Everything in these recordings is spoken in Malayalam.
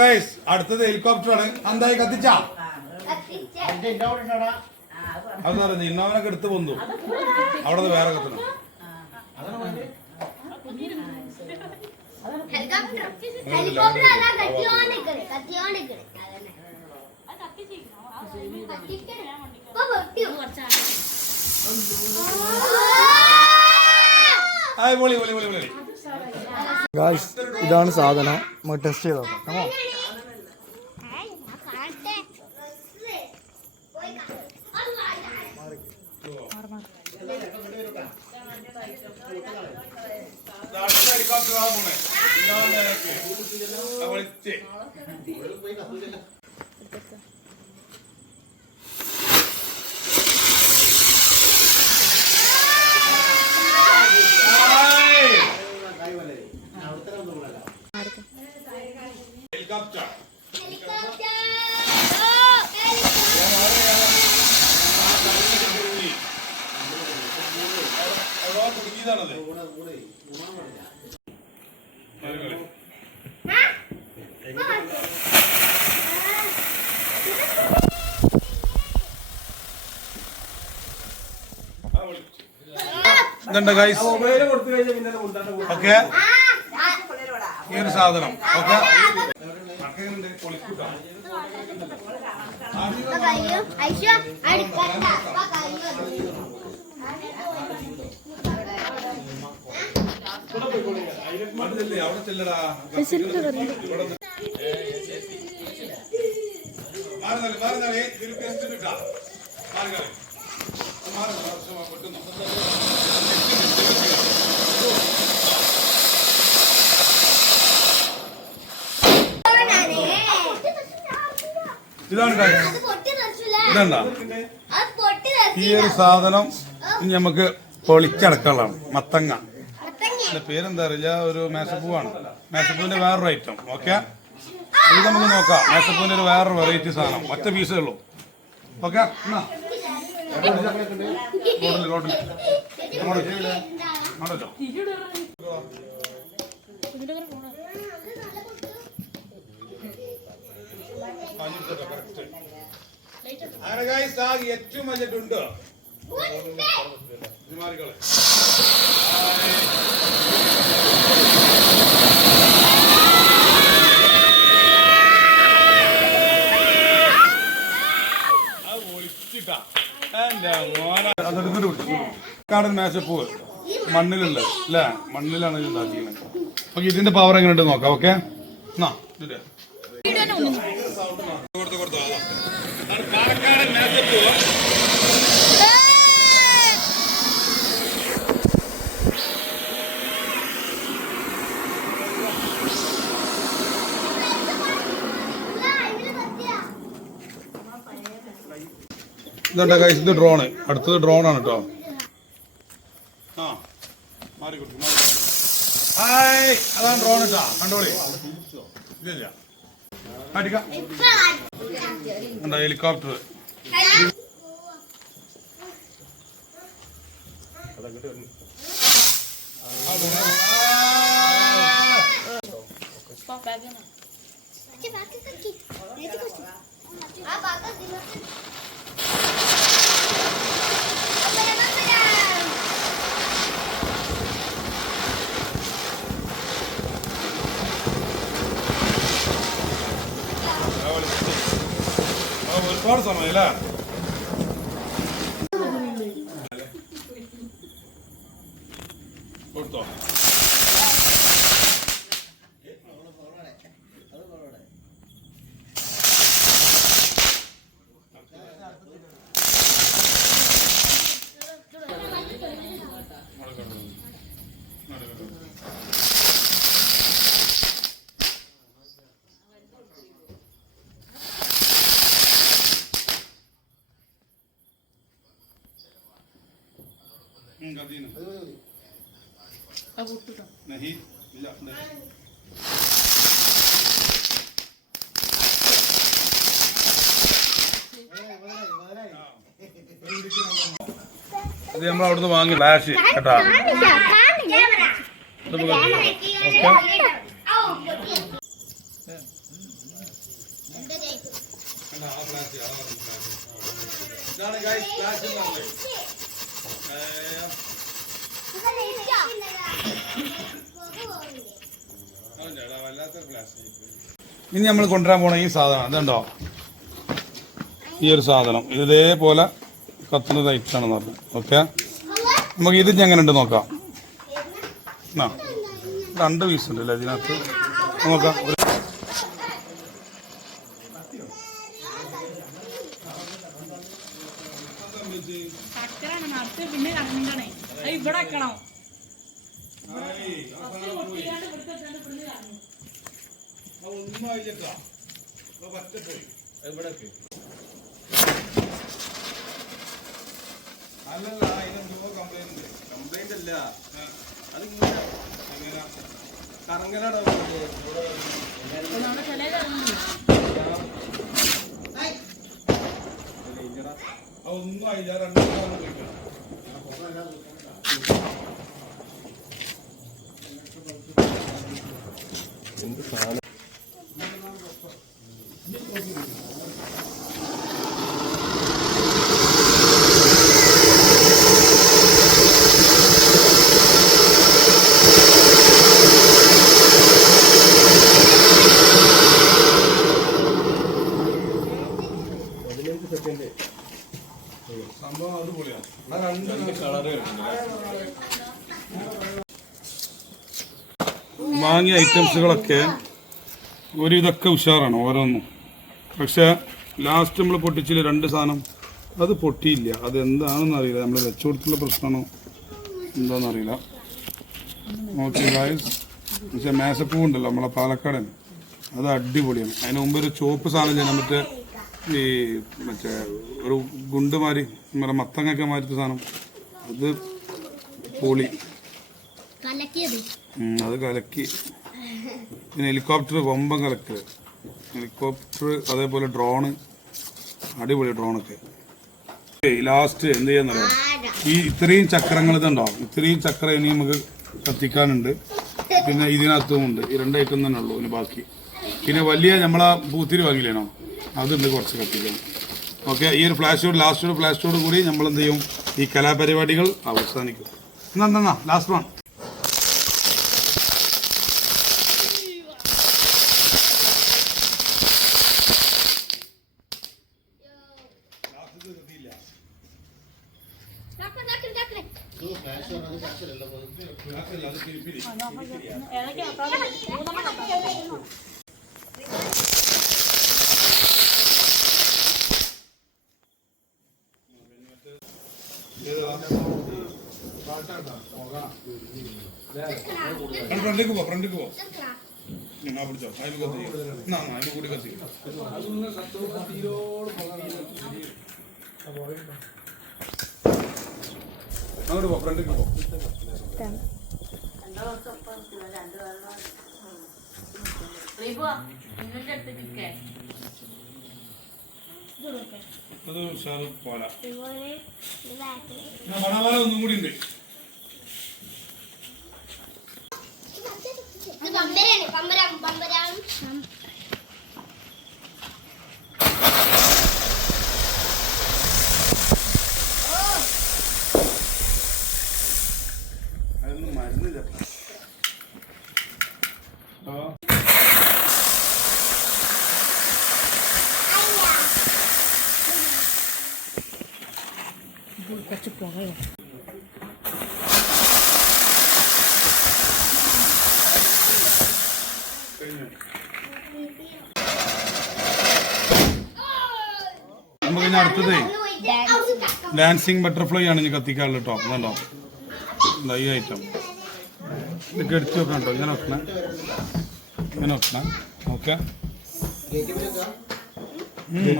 ഗൈസ് അടുത്തത് ഹെലികോപ്റ്റർ ആണ്. എന്തായി കത്തിച്ചാ? അത് പറഞ്ഞു ഇന്നോവനൊക്കെ എടുത്ത് പോന്നു. അവിടെ വേറെ കത്തണം. ഇതാണ് സാധനം. നമുക്ക് ടെസ്റ്റ് ചെയ്ത് നോക്കാം. ഇതുണ്ട് ഗൈസ്. ഓക്കെ ഈ ഒരു സാധനം ഓക്കെ. അവിടെ ചെല്ലടാ. ഇതാണ് ഇതെന്താ ഈ ഒരു സാധനം നമുക്ക് പൊളിച്ചടക്കാനുള്ളതാണ്. മത്തങ്ങ ഇതിന്റെ പേരെന്താ അറിയില്ല. ഒരു മേശപ്പൂവാണ്. മേശപ്പൂവിന്റെ വേറൊരു ഐറ്റം. ഓക്കെ ഇത് നമുക്ക് നോക്കാം. മേശപ്പൂവിന്റെ ഒരു വേറൊരു വെറൈറ്റി സാധനം. ഒറ്റ പീസേ ഉള്ളൂ. ഓക്കെ ഏറ്റവും വലിയിട്ടുണ്ട്. കാടൻ മേശപ്പൂവ് മണ്ണിലുണ്ട് അല്ലേ? മണ്ണിലാണ് ഇത് ഉണ്ടാക്കിയത്. അപ്പൊ ഇതിന്റെ പവർ എങ്ങനെയുണ്ട് നോക്കാം. ഓക്കെ പാലക്കാടൻ മേശപ്പൂവ് ഇതുണ്ട ഗൈസ്. ഇത് ഡ്രോണ്. അടുത്തത് ഡ്രോണാണ് കേട്ടോ. മാറി കൊടുക്കും. ഹായ് അതാണ് ഡ്രോൺ കേട്ടാ. കണ്ടോളി. ഇല്ല എന്താ ഹെലികോപ്റ്റർ. ഒരുപാട് സമയല്ലേ? കൊടുത്തോ. नहीं ഇത് നമ്മൾ അവിടുന്ന് വാങ്ങി ഫ്ലാഷ് കേട്ടാ. ഇതാണ് guys flash എന്ന് പറഞ്ഞത്. ഇനി നമ്മൾ കൊണ്ടുവരാൻ പോണ ഈ സാധനം ഇതുണ്ടോ, ഈ ഒരു സാധനം ഇതേപോലെ കത്തുന്ന ടൈപ്സാണെന്ന് പറഞ്ഞു. ഓക്കെ, നമുക്ക് ഇത് എങ്ങനെ ഉണ്ട് നോക്കാം. ആ 2 പീസ് ഉണ്ട് അല്ലേ ഇതിനകത്ത്, നോക്കാം. പിന്നെ ഇവിടെ വെക്കണം. കംപ്ലൈന്റ് അല്ല, അത് കറങ്ങലാണ്. ഒന്നും ആയില്ല, 2 കഴിക്കണം. എന്ത് സാധനം സംഭവം അടിപൊളിയാണ്. 2 കളറ് വാങ്ങിയ ഐറ്റംസുകളൊക്കെ ഒരു ഇതൊക്കെ ഉഷാറാണ് ഓരോന്നും. പക്ഷെ ലാസ്റ്റ് നമ്മൾ പൊട്ടിച്ചില്ല 2 സാധനം, അത് പൊട്ടിയില്ല. അത് എന്താണെന്ന് അറിയില്ല, നമ്മൾ വെച്ചു കൊടുത്തുള്ള പ്രശ്നമാണോ എന്താണെന്നറിയില്ല. ഓക്കെ ഗായ്സ്, പക്ഷെ മേശപ്പൂ ഉണ്ടല്ലോ നമ്മളെ പാലക്കാടൻ, അത് അടിപൊളിയാണ്. അതിന് മുമ്പ് ഒരു ചുവപ്പ് സാധനം ചെയ്യാൻ മറ്റേ ഈ മറ്റേ ഒരു ഗുണ്ടുമാരി നമ്മുടെ മത്തങ്ങൊക്കെ മാറ്റിയ സാധനം, അത് പൊളി, അത് കലക്കി. പിന്നെ ഹെലികോപ്റ്റർ വമ്പം കലക്കല്, ഹെലികോപ്റ്റർ അതേപോലെ ഡ്രോണ്, അടിപൊളി ഡ്രോണൊക്കെ. ലാസ്റ്റ് എന്ത് ചെയ്യാന്നറിയാം, ഈ ഇത്രയും ചക്രങ്ങൾ ഇതുണ്ടാവും, ഇത്രയും ചക്രം ഇനി നമുക്ക് കത്തിക്കാനുണ്ട്. പിന്നെ ഇതിനകത്തും ഉണ്ട്, ഈ 2 ഐറ്റം തന്നെ ഉള്ളൂ ഇനി ബാക്കി. പിന്നെ വലിയ നമ്മളാ പൂത്തിരി വാങ്ങില്ലേനോ, അതുണ്ട് കുറച്ച് കത്തിക്കണം. ഓക്കെ, ഈ ഒരു ലാസ്റ്റ് ഫ്ലാഷോട് കൂടി നമ്മൾ എന്ത് ചെയ്യും, ഈ കലാപരിപാടികൾ അവസാനിക്കും. എന്നാ ലാസ്റ്റ് വൺ. ഫ്രണ്ടിക്ക് പോ പിടിച്ചോ, അതിൽ കത്തി അതിൽ കൂടി കത്തി. അങ്ങോട്ട് പോ, ഫ്രണ്ടിക്ക് പോ. അത് ഉഷാറ് പോല മണവാല ഒന്നും കൂടി ഉണ്ട്. അതൊന്നും മരുന്നില്ല. കുറച്ച് പുകയോ നമുക്ക് ഇനി അടുത്തത് ഡാൻസിങ് ബട്ടർഫ്ലൈ ആണ് ഇനി കത്തിക്കാനുള്ള കേട്ടോ. അതുണ്ടോ ഈ ഐറ്റം ഇതൊക്കെ എടുത്ത് വെക്കണം കേട്ടോ. ഇങ്ങനെ വെക്കണം, ഇങ്ങനെ വെക്കണം. ഓക്കെ,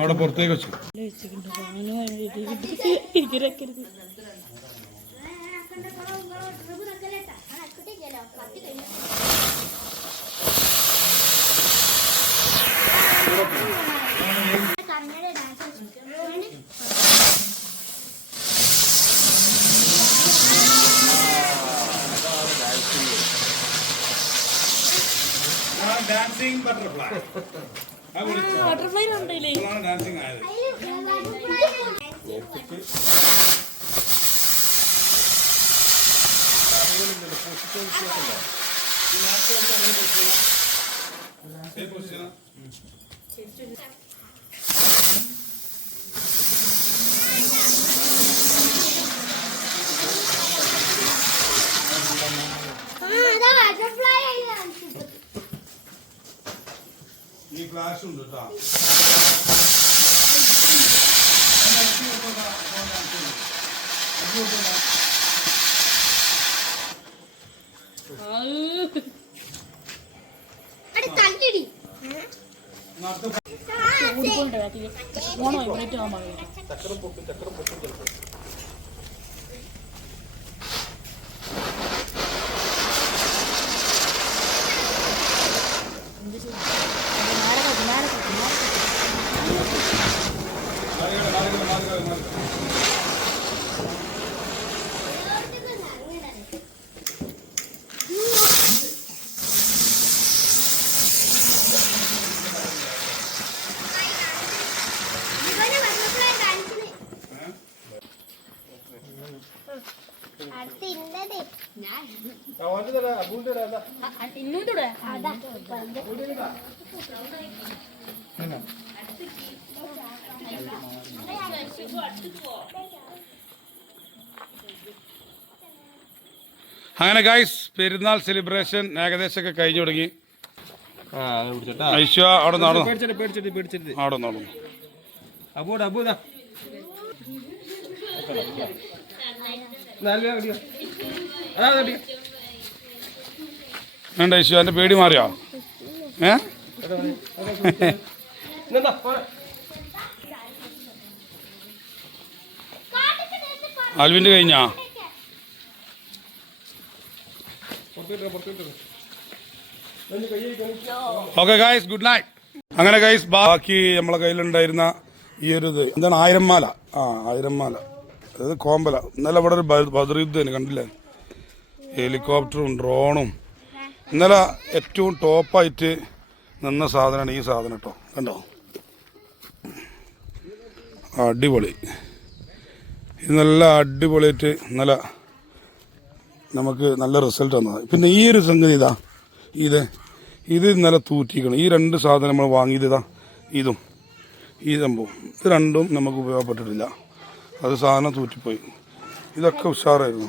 അവിടെ പുറത്തേക്ക് വെച്ചു. ഡാൻസിങ് ബട്ടർഫ്ലൈ ബട്ടർഫ്ലൈ ഉണ്ടല്ലേ ഡാൻസിങ് ആയത്. ഈ ഫ്ലാഷ് ഉണ്ട് കേട്ടോ. ഓടിക്കൊണ്ടേ ഓണോ വൈബ്രേറ്റ് ആവാൻ പാടില്ല. ഇന്നൂടെ അങ്ങനെ ഗൈസ് പെരുന്നാൾ സെലിബ്രേഷൻ ഏകദേശമൊക്കെ കഴിഞ്ഞു തുടങ്ങി. ഐശ്വ അവിടെ നടന്നു അവിടെ നടന്നു. വേണ്ട ഐശ്വ എന്റെ പേടി മാറിയോ? ആൽവിന്റെ കഴിഞ്ഞാ? Okay guys good night. അങ്ങനെ ഗൈസ് ബാക്കി നമ്മളെ കയ്യിലുണ്ടായിരുന്ന ഈ ഒരു ഇത് എന്താണ് 1000 മാല. 1000 മാല അതായത് കോമ്പല. ഇന്നലെ ഇവിടെ ഒരു ബദറുദ്ദീന് കണ്ടില്ലേ, ഹെലികോപ്റ്ററും ഡ്രോണും. ഇന്നലെ ഏറ്റവും ടോപ്പായിട്ട് നിന്ന സാധനമാണ് ഈ സാധനം കേട്ടോ. കണ്ടോ, അടിപൊളി. ഇത് നല്ല അടിപൊളിയായിട്ട് ഇന്നലെ നമുക്ക് നല്ല റിസൾട്ട് വന്നത്. പിന്നെ ഈ ഒരു സംഗതി ഇത് ഇന്നലെ തൂറ്റിക്കണം. ഈ 2 സാധനം നമ്മൾ വാങ്ങിയത് ഇതും ഈ സംഭവം, ഇത് രണ്ടും നമുക്ക് ഉപയോഗപ്പെട്ടിട്ടില്ല. അത് സാധനം തൂറ്റിപ്പോയി. ഇതൊക്കെ ഉഷാറായിരുന്നു.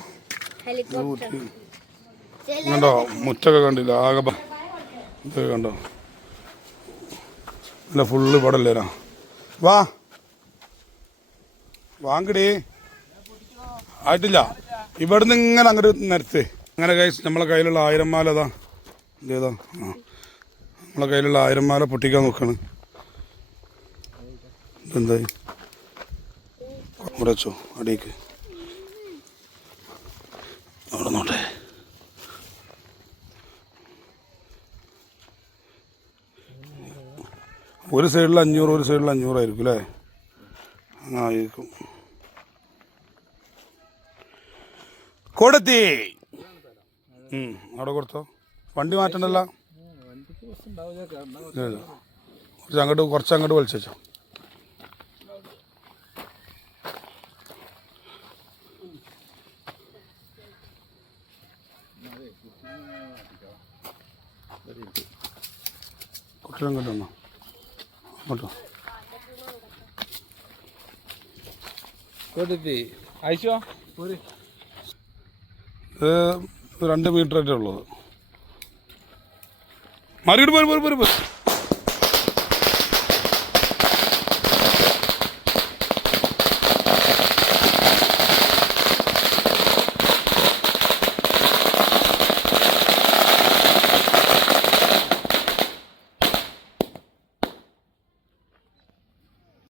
തൂറ്റി കണ്ടോ, മുറ്റൊക്കെ കണ്ടില്ല ആകെ. ഇതൊക്കെ കണ്ടോ, അല്ല ഫുള്ള് പടല്ലേരാ. വാങ്ങിടേ ആയിട്ടില്ല. ഇവിടുന്ന് ഇങ്ങനെ അങ്ങോട്ട് നിരത്ത്. അങ്ങനെ കൈസ് നമ്മളെ കയ്യിലുള്ള 1000 മാല ഇതേതാ നമ്മളെ കയ്യിലുള്ള 1000 മാല പൊട്ടിക്കാൻ നോക്കാണ്. ഇതെന്തായി ഇവിടെ വെച്ചോ അടിയേക്ക് അവിടെ നോട്ടെ. ഒരു സൈഡിൽ 500 ഒരു സൈഡിൽ 500 ആയിരിക്കും അല്ലേ? ആയിരിക്കും. കൊടുത്തി അവിടെ കൊടുത്തോ. വണ്ടി മാറ്റണ്ടല്ലോ, കുറച്ചങ്ങോട്ട് വലിച്ചോ. കുട്ടികളും കണ്ടോ അങ്ങോട്ടോ. ഇത് 2 മീറ്റർ ആയിട്ടേ ഉള്ളത്. മറിയിട്ട് പോരും.